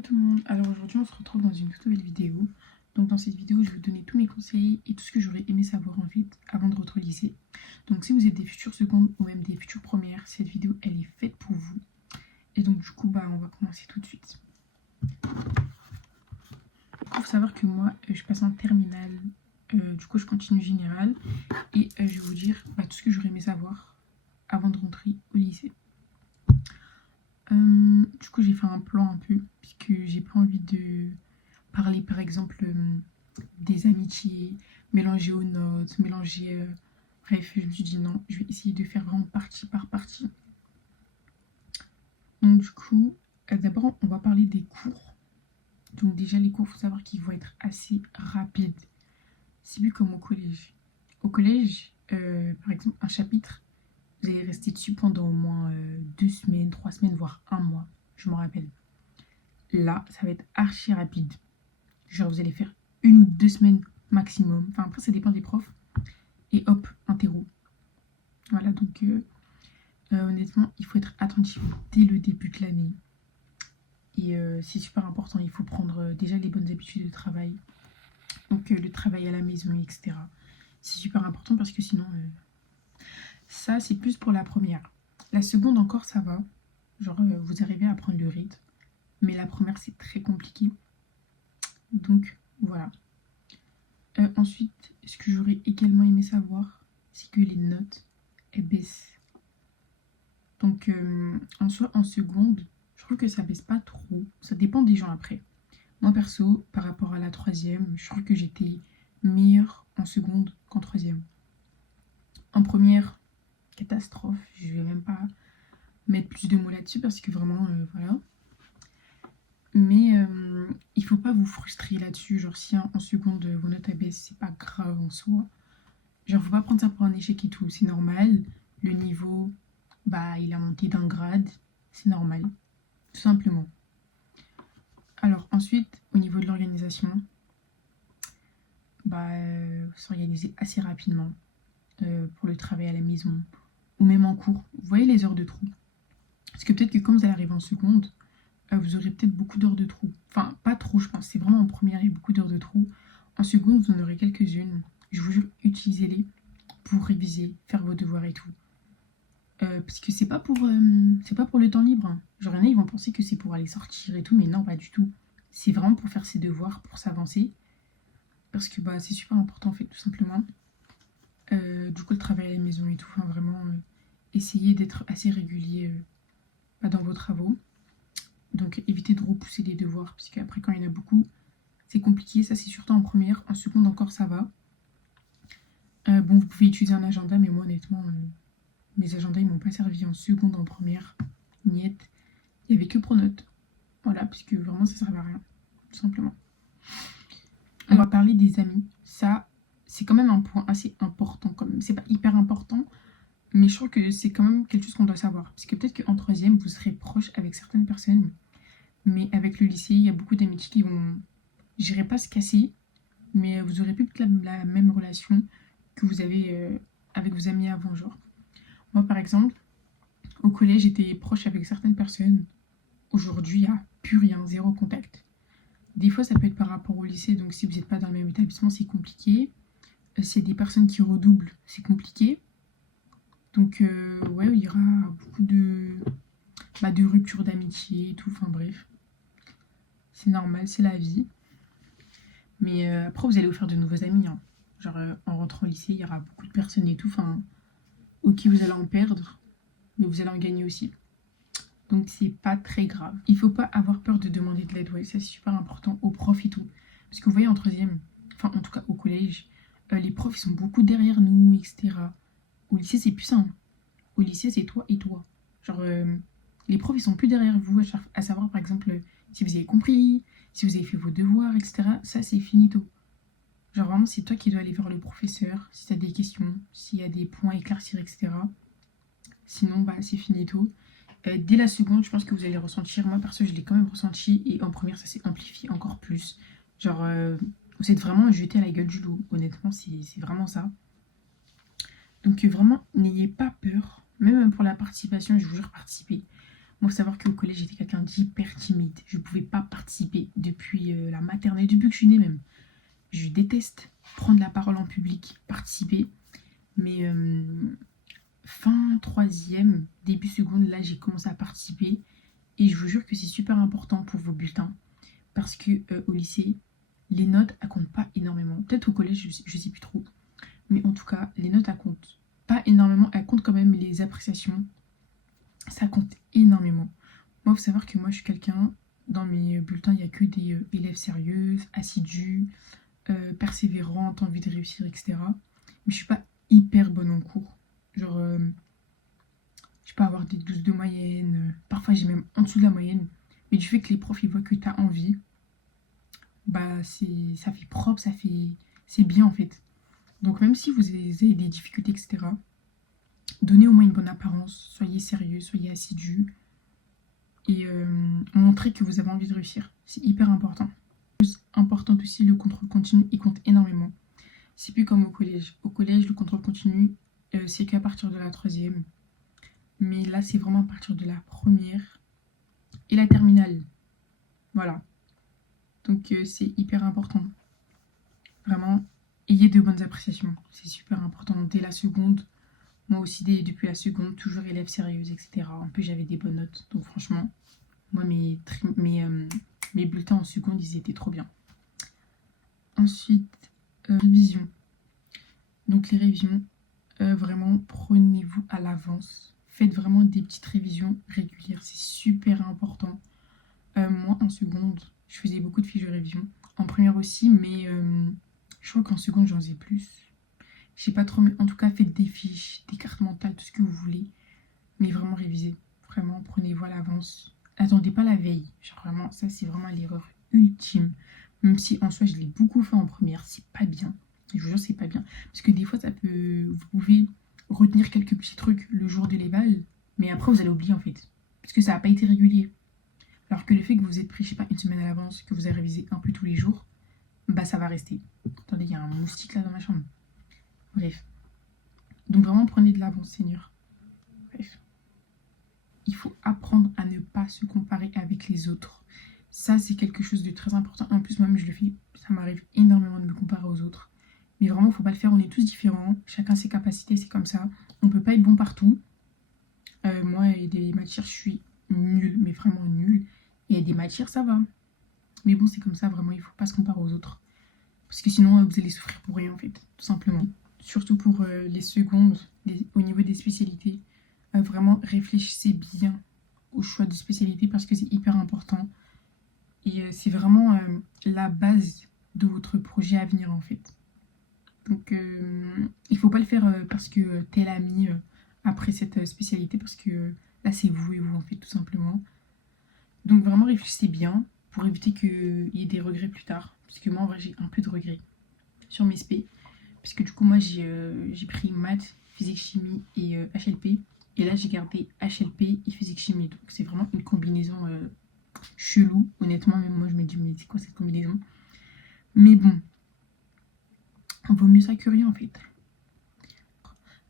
Coucou tout le monde, alors aujourd'hui on se retrouve dans une toute nouvelle vidéo. Donc dans cette vidéo je vais vous donner tous mes conseils et tout ce que j'aurais aimé savoir en fait avant de rentrer au lycée. Donc si vous êtes des futures secondes ou même des futures premières, cette vidéo elle est faite pour vous. Et donc du coup on va commencer tout de suite. Il faut savoir que moi je passe en terminale, du coup je continue générale et je vais vous dire tout ce que j'aurais aimé savoir avant de rentrer au lycée. Du coup j'ai fait un plan un peu puisque j'ai pas envie de parler par exemple des amitiés, mélanger aux notes, mélanger... Bref, je me suis dit non, je vais essayer de faire vraiment partie par partie. Donc du coup, d'abord on va parler des cours. Donc déjà les cours, il faut savoir qu'ils vont être assez rapides. C'est plus comme au collège. Au collège, par exemple, un chapitre, vous allez rester dessus pendant au moins 2 semaines, 3 semaines, voire un mois, je m'en rappelle. Là, ça va être archi rapide. Genre vous allez faire 1 ou 2 semaines maximum. Enfin après ça dépend des profs. Et hop, interro. Voilà donc honnêtement il faut être attentif dès le début de l'année. Et c'est super important, il faut prendre déjà les bonnes habitudes de travail. Donc le travail à la maison, etc. C'est super important parce que sinon ça c'est plus pour la première. La seconde encore ça va. Genre vous arrivez à prendre le rythme. Mais la première c'est très compliqué. Donc voilà. Ensuite, ce que j'aurais également aimé savoir, c'est que les notes, elles baissent. Donc, en soi, en seconde, je trouve que ça baisse pas trop. Ça dépend des gens après. Moi, perso, par rapport à la troisième, je trouve que j'étais meilleure en seconde qu'en troisième. En première, catastrophe. Je vais même pas mettre plus de mots là-dessus parce que vraiment, voilà. Mais il faut pas vous frustrer là-dessus. Genre, si en seconde, vos notes baissent, c'est pas grave en soi. Genre, faut pas prendre ça pour un échec et tout. C'est normal. Le niveau, il a monté d'un grade. C'est normal. Tout simplement. Alors, ensuite, au niveau de l'organisation, s'organiser assez rapidement pour le travail à la maison ou même en cours. Vous voyez les heures de trou. Parce que peut-être que quand vous allez arriver en seconde, vous aurez peut-être beaucoup d'heures de trou. Enfin, pas trop, je pense. C'est vraiment en première, il y a beaucoup d'heures de trou. En seconde, vous en aurez quelques-unes. Je vous jure, utilisez-les pour réviser, faire vos devoirs et tout. Parce que c'est pas pour le temps libre. Hein. Genre, il y en a, ils vont penser que c'est pour aller sortir et tout, mais non, pas du tout. C'est vraiment pour faire ses devoirs, pour s'avancer. Parce que c'est super important, en fait, tout simplement. Du coup, le travail à la maison et tout, enfin, vraiment, essayez d'être assez régulier dans vos travaux. Donc, évitez de repousser les devoirs, parce qu'après, quand il y en a beaucoup, c'est compliqué. Ça, c'est surtout en première. En seconde, encore, ça va. Vous pouvez utiliser un agenda, mais moi, honnêtement, mes agendas, ils m'ont pas servi en seconde, en première. Niet. Il n'y avait que Pronote. Voilà, puisque vraiment, ça ne servait à rien, tout simplement. On va parler des amis. Ça, c'est quand même un point assez important. Quand même. C'est pas hyper important, mais je trouve que c'est quand même quelque chose qu'on doit savoir. Parce que peut-être qu'en troisième, vous serez proche avec certaines personnes, mais avec le lycée, il y a beaucoup d'amitiés qui vont, je dirais pas se casser, mais vous aurez plus la même relation que vous avez avec vos amis avant, genre. Moi, par exemple, au collège, j'étais proche avec certaines personnes. Aujourd'hui, il n'y a plus rien, zéro contact. Des fois, ça peut être par rapport au lycée, donc si vous n'êtes pas dans le même établissement, c'est compliqué. S'il y a des personnes qui redoublent, c'est compliqué. Donc, il y aura beaucoup de ruptures d'amitié et tout, enfin bref. C'est normal, c'est la vie. Mais après, vous allez vous faire de nouveaux amis. Hein. Genre, en rentrant au lycée, il y aura beaucoup de personnes et tout. Enfin, ok, vous allez en perdre, mais vous allez en gagner aussi. Donc, c'est pas très grave. Il faut pas avoir peur de demander de l'aide. Ouais, ça, c'est super important aux profs et tout. Parce que vous voyez, en troisième, enfin, en tout cas, au collège, les profs, ils sont beaucoup derrière nous, etc. Au lycée, c'est plus ça. Hein. Au lycée, c'est toi et toi. Genre, les profs, ils sont plus derrière vous, à savoir, par exemple, si vous avez compris, si vous avez fait vos devoirs, etc. Ça, c'est finito. Genre, vraiment, c'est toi qui dois aller vers le professeur si tu as des questions, s'il y a des points à éclaircir, etc. Sinon, c'est finito. Dès la seconde, je pense que vous allez ressentir, moi perso, je l'ai quand même ressenti, et en première, ça s'est amplifié encore plus. Genre, vous êtes vraiment jeté à la gueule du loup, honnêtement, c'est vraiment ça. Donc, vraiment, n'ayez pas peur, même pour la participation, je vous jure, participer. Moi, il faut savoir qu'au collège, j'étais quelqu'un d'hyper timide, je ne pouvais pas participer maternelle, depuis que je suis née même. Je déteste prendre la parole en public, participer. Mais fin troisième, début seconde, là j'ai commencé à participer. Et je vous jure que c'est super important pour vos bulletins. Parce que au lycée, les notes, elles comptent pas énormément. Peut-être au collège, je sais plus trop. Mais en tout cas, les notes, elles comptent pas énormément. Elles comptent quand même les appréciations. Ça compte énormément. Moi, il faut savoir que moi, je suis quelqu'un, dans mes bulletins, il n'y a que des élèves sérieuses, assidus, persévérantes, envie de réussir, etc. Mais je suis pas hyper bonne en cours. Genre, je peux avoir des 12 de moyenne. Parfois, j'ai même en dessous de la moyenne. Mais du fait que les profs, ils voient que tu as envie, bah, ça fait propre, c'est bien en fait. Donc, même si vous avez des difficultés, etc., donnez au moins une bonne apparence. Soyez sérieux, soyez assidus. Et montrez que vous avez envie de réussir. C'est hyper important. Important aussi, le contrôle continu, il compte énormément. C'est plus comme au collège. Au collège, le contrôle continu, c'est qu'à partir de la troisième. Mais là, c'est vraiment à partir de la première et la terminale. Voilà. Donc, c'est hyper important. Vraiment, ayez de bonnes appréciations. C'est super important. Dès la seconde, moi aussi, depuis la seconde, toujours élève sérieuse, etc. En plus, j'avais des bonnes notes. Donc, franchement, moi, mes bulletins en seconde, ils étaient trop bien. Ensuite, révision. Donc, les révisions, vraiment, prenez-vous à l'avance. Faites vraiment des petites révisions régulières. C'est super important. Moi, en seconde, je faisais beaucoup de fiches de révision. En première aussi, mais je crois qu'en seconde, j'en faisais plus. Je sais pas trop, mais en tout cas, faites des fiches, des cartes mentales, tout ce que vous voulez. Mais vraiment révisez. Vraiment, prenez-vous à l'avance. Attendez pas la veille. Genre vraiment, ça, c'est vraiment l'erreur ultime. Même si en soi, je l'ai beaucoup fait en première, c'est pas bien. Je vous jure, c'est pas bien. Parce que des fois, vous pouvez retenir quelques petits trucs le jour de l'éval, mais après, vous allez oublier en fait. Parce que ça n'a pas été régulier. Alors que le fait que vous vous êtes pris, je sais pas, une semaine à l'avance, que vous avez révisé un peu tous les jours, bah ça va rester. Attendez, il y a un moustique là dans ma chambre. Bref. Donc vraiment, prenez de l'avance, Seigneur. Bref. Il faut apprendre à ne pas se comparer avec les autres. Ça, c'est quelque chose de très important. En plus, moi-même, je le fais. Ça m'arrive énormément de me comparer aux autres. Mais vraiment, il ne faut pas le faire. On est tous différents. Chacun ses capacités, c'est comme ça. On ne peut pas être bon partout. Moi, il y a des matières, je suis nulle, mais vraiment nulle. Et il y a des matières, ça va. Mais bon, c'est comme ça, vraiment, il ne faut pas se comparer aux autres. Parce que sinon, vous allez souffrir pour rien, en fait, tout simplement. Surtout pour les secondes, au niveau des spécialités. Vraiment, réfléchissez bien au choix de spécialité parce que c'est hyper important. Et c'est vraiment la base de votre projet à venir, en fait. Donc, il ne faut pas le faire parce que tel ami après cette spécialité, parce que là, c'est vous et vous, en fait, tout simplement. Donc, vraiment, réfléchissez bien pour éviter qu'il y ait des regrets plus tard. Parce que moi, en vrai, j'ai un peu de regrets sur mes spé. Parce que du coup, moi, j'ai pris maths, physique, chimie et HLP. Et là, j'ai gardé HLP et physique, chimie. Donc, c'est vraiment une combinaison chelou. Honnêtement, même moi, je me dis, mais c'est quoi cette combinaison? Mais bon, vaut mieux ça que rien, en fait.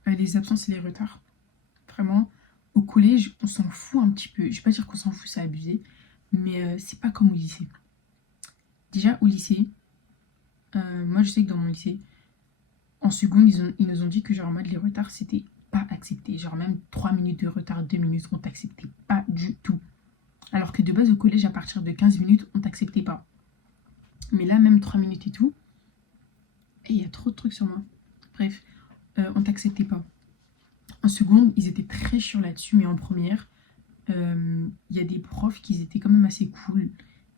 Les absences et les retards. Vraiment, au collège, on s'en fout un petit peu. Je vais pas dire qu'on s'en fout, c'est abusé. Mais c'est pas comme au lycée. Déjà, au lycée, moi, je sais que dans mon lycée, en seconde, ils nous ont dit que genre en mode les retards, c'était pas accepté. Genre même 3 minutes de retard, 2 minutes, on t'acceptait pas du tout. Alors que de base au collège, à partir de 15 minutes, on t'acceptait pas. Mais là, même 3 minutes et tout, et il y a trop de trucs sur moi. Bref, on t'acceptait pas. En seconde, ils étaient très chiants là-dessus, mais en première, il y a des profs qui étaient quand même assez cool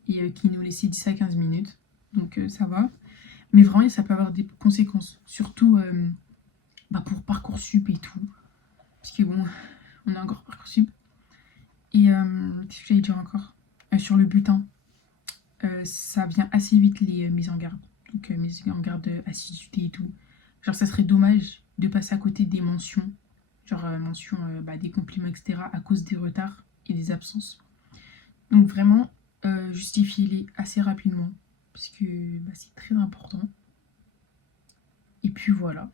et qui nous laissaient 10 à 15 minutes. Donc ça va. Mais vraiment, ça peut avoir des conséquences. Surtout pour Parcoursup et tout. Parce que bon, on a encore Parcoursup. Et qu'est-ce que j'allais dire encore sur le bulletin, ça vient assez vite les mises en garde. Donc mises en garde assiduité et tout. Genre ça serait dommage de passer à côté des mentions. Genre mention des compliments, etc. à cause des retards et des absences. Donc vraiment, justifiez-les assez rapidement. Parce que c'est très important. Et puis voilà.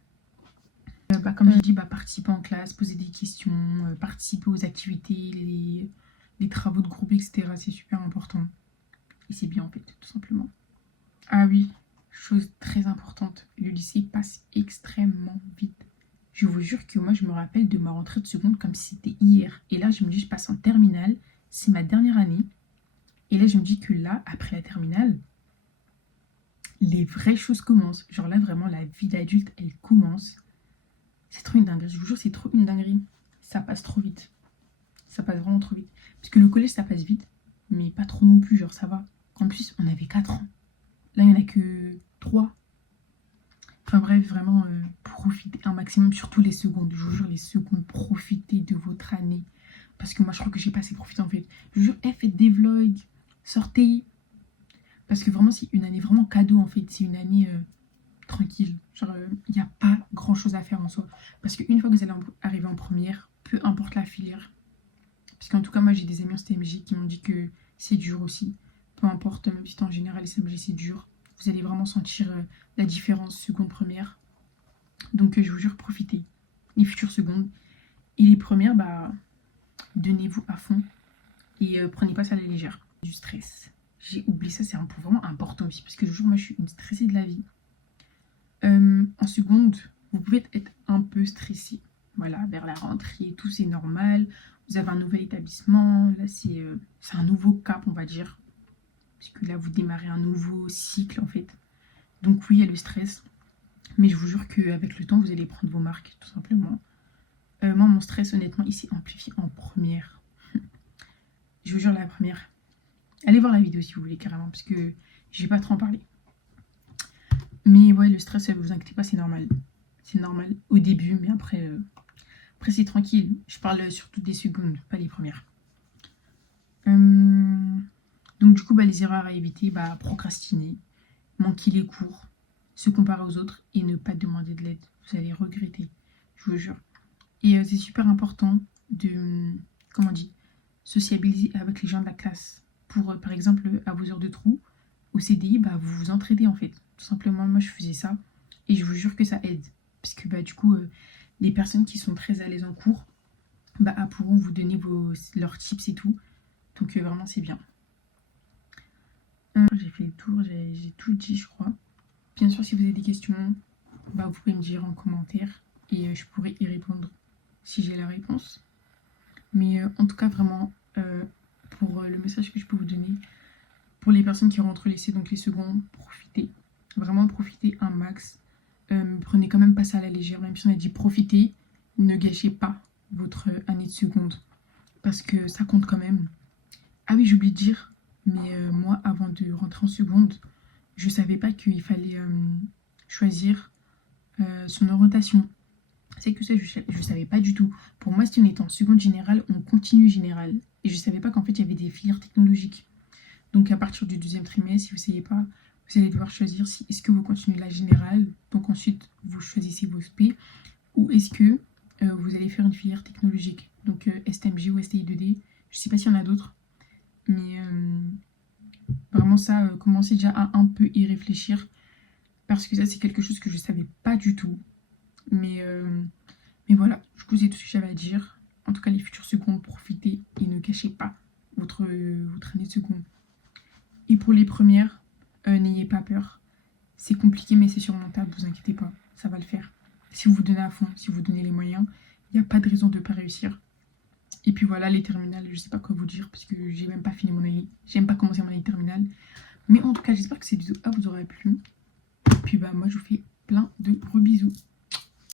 Comme j'ai dit, participer en classe, poser des questions, participer aux activités, les travaux de groupe, etc. C'est super important. Et c'est bien en fait, tout simplement. Ah oui, chose très importante, le lycée passe extrêmement vite. Je vous jure que moi, je me rappelle de ma rentrée de seconde comme si c'était hier. Et là, je me dis, je passe en terminale, c'est ma dernière année. Et là, je me dis que là, après la terminale, les vraies choses commencent. Genre là, vraiment, la vie d'adulte, elle commence. C'est trop une dinguerie, je vous jure, c'est trop une dinguerie. Ça passe trop vite. Ça passe vraiment trop vite. Parce que le collège, ça passe vite, mais pas trop non plus, genre ça va. En plus, on avait 4 ans. Là, il n'y en a que 3. Enfin bref, vraiment, profitez un maximum, surtout les secondes. Je vous jure, les secondes, profitez de votre année. Parce que moi, je crois que j'ai pas assez profité en fait. Je vous jure, faites des vlogs, sortez. Parce que vraiment, c'est une année vraiment cadeau en fait. C'est une année tranquille. Genre, il n'y a pas grand chose à faire en soi. Parce qu'une fois que vous allez arriver en première, peu importe la filière, parce qu'en tout cas, moi, j'ai des amis en STMG qui m'ont dit que c'est dur aussi. Peu importe, même si en général, les STMG, c'est dur. Vous allez vraiment sentir la différence seconde-première. Donc, je vous jure, profitez. Les futures secondes. Et les premières, bah, donnez-vous à fond. Et prenez pas ça à la légère. Du stress. J'ai oublié ça, c'est un point vraiment important aussi. Parce que je vous jure, moi, je suis une stressée de la vie. En seconde, vous pouvez être un peu stressé. Voilà, vers la rentrée, tout c'est normal. Vous avez un nouvel établissement. Là, c'est un nouveau cap, on va dire. Parce que là, vous démarrez un nouveau cycle, en fait. Donc oui, il y a le stress. Mais je vous jure qu'avec le temps, vous allez prendre vos marques, tout simplement. Moi, mon stress, honnêtement, il s'est amplifié en première. Je vous jure, la première. Allez voir la vidéo si vous voulez, carrément, parce que je vais pas trop en parler. Mais ouais, le stress, vous inquiétez pas, c'est normal. C'est normal au début, mais après c'est tranquille. Je parle surtout des secondes, pas les premières. Donc du coup, bah, les erreurs à éviter, bah, procrastiner, manquer les cours, se comparer aux autres et ne pas demander de l'aide. Vous allez regretter, je vous jure. Et c'est super important de, comment on dit, sociabiliser avec les gens de la classe. Pour, par exemple, à vos heures de trou, au CDI, bah, vous vous entraidez en fait. Tout simplement, moi, je faisais ça. Et je vous jure que ça aide. Parce que, bah, du coup, les personnes qui sont très à l'aise en cours, bah, pourront vous donner leurs tips et tout. Donc, vraiment, c'est bien. J'ai fait le tour, j'ai tout dit, je crois. Bien sûr, si vous avez des questions, bah, vous pouvez me dire en commentaire. Et je pourrai y répondre si j'ai la réponse. Mais en tout cas, vraiment, pour le message que je peux vous donner, pour les personnes qui rentrent au lycée, donc les secondes, profitez. Vraiment profitez un max. Prenez quand même pas ça à la légère. Même si on a dit profitez, ne gâchez pas votre année de seconde. Parce que ça compte quand même. Ah oui, j'ai oublié de dire, mais moi, avant de rentrer en seconde, je savais pas qu'il fallait choisir son orientation. C'est que ça, je savais pas du tout. Pour moi, si on était en seconde générale, on continue générale. Et je savais pas qu'en fait, il y avait des filières technologiques. Donc à partir du deuxième trimestre, si vous ne savez pas, vous allez devoir choisir si est-ce que vous continuez la générale, donc ensuite vous choisissez vos SP, ou est-ce que vous allez faire une filière technologique, donc STMG ou STI2D. Je ne sais pas s'il y en a d'autres, mais vraiment ça, commencez déjà à un peu y réfléchir, parce que ça c'est quelque chose que je ne savais pas du tout. Mais voilà, je vous ai tout ce que j'avais à dire. En tout cas, les futures secondes, profitez et ne cachez pas votre année de seconde. Et pour les premières, n'ayez pas peur. C'est compliqué, mais c'est surmontable, vous inquiétez pas, ça va le faire. Si vous vous donnez à fond, si vous donnez les moyens, il n'y a pas de raison de ne pas réussir. Et puis voilà, les terminales, je sais pas quoi vous dire, parce que j'ai même pas fini mon année, j'ai même pas commencé mon année terminale. Mais en tout cas, j'espère que cette vidéo vous aura plu. Et puis bah moi, je vous fais plein de gros bisous.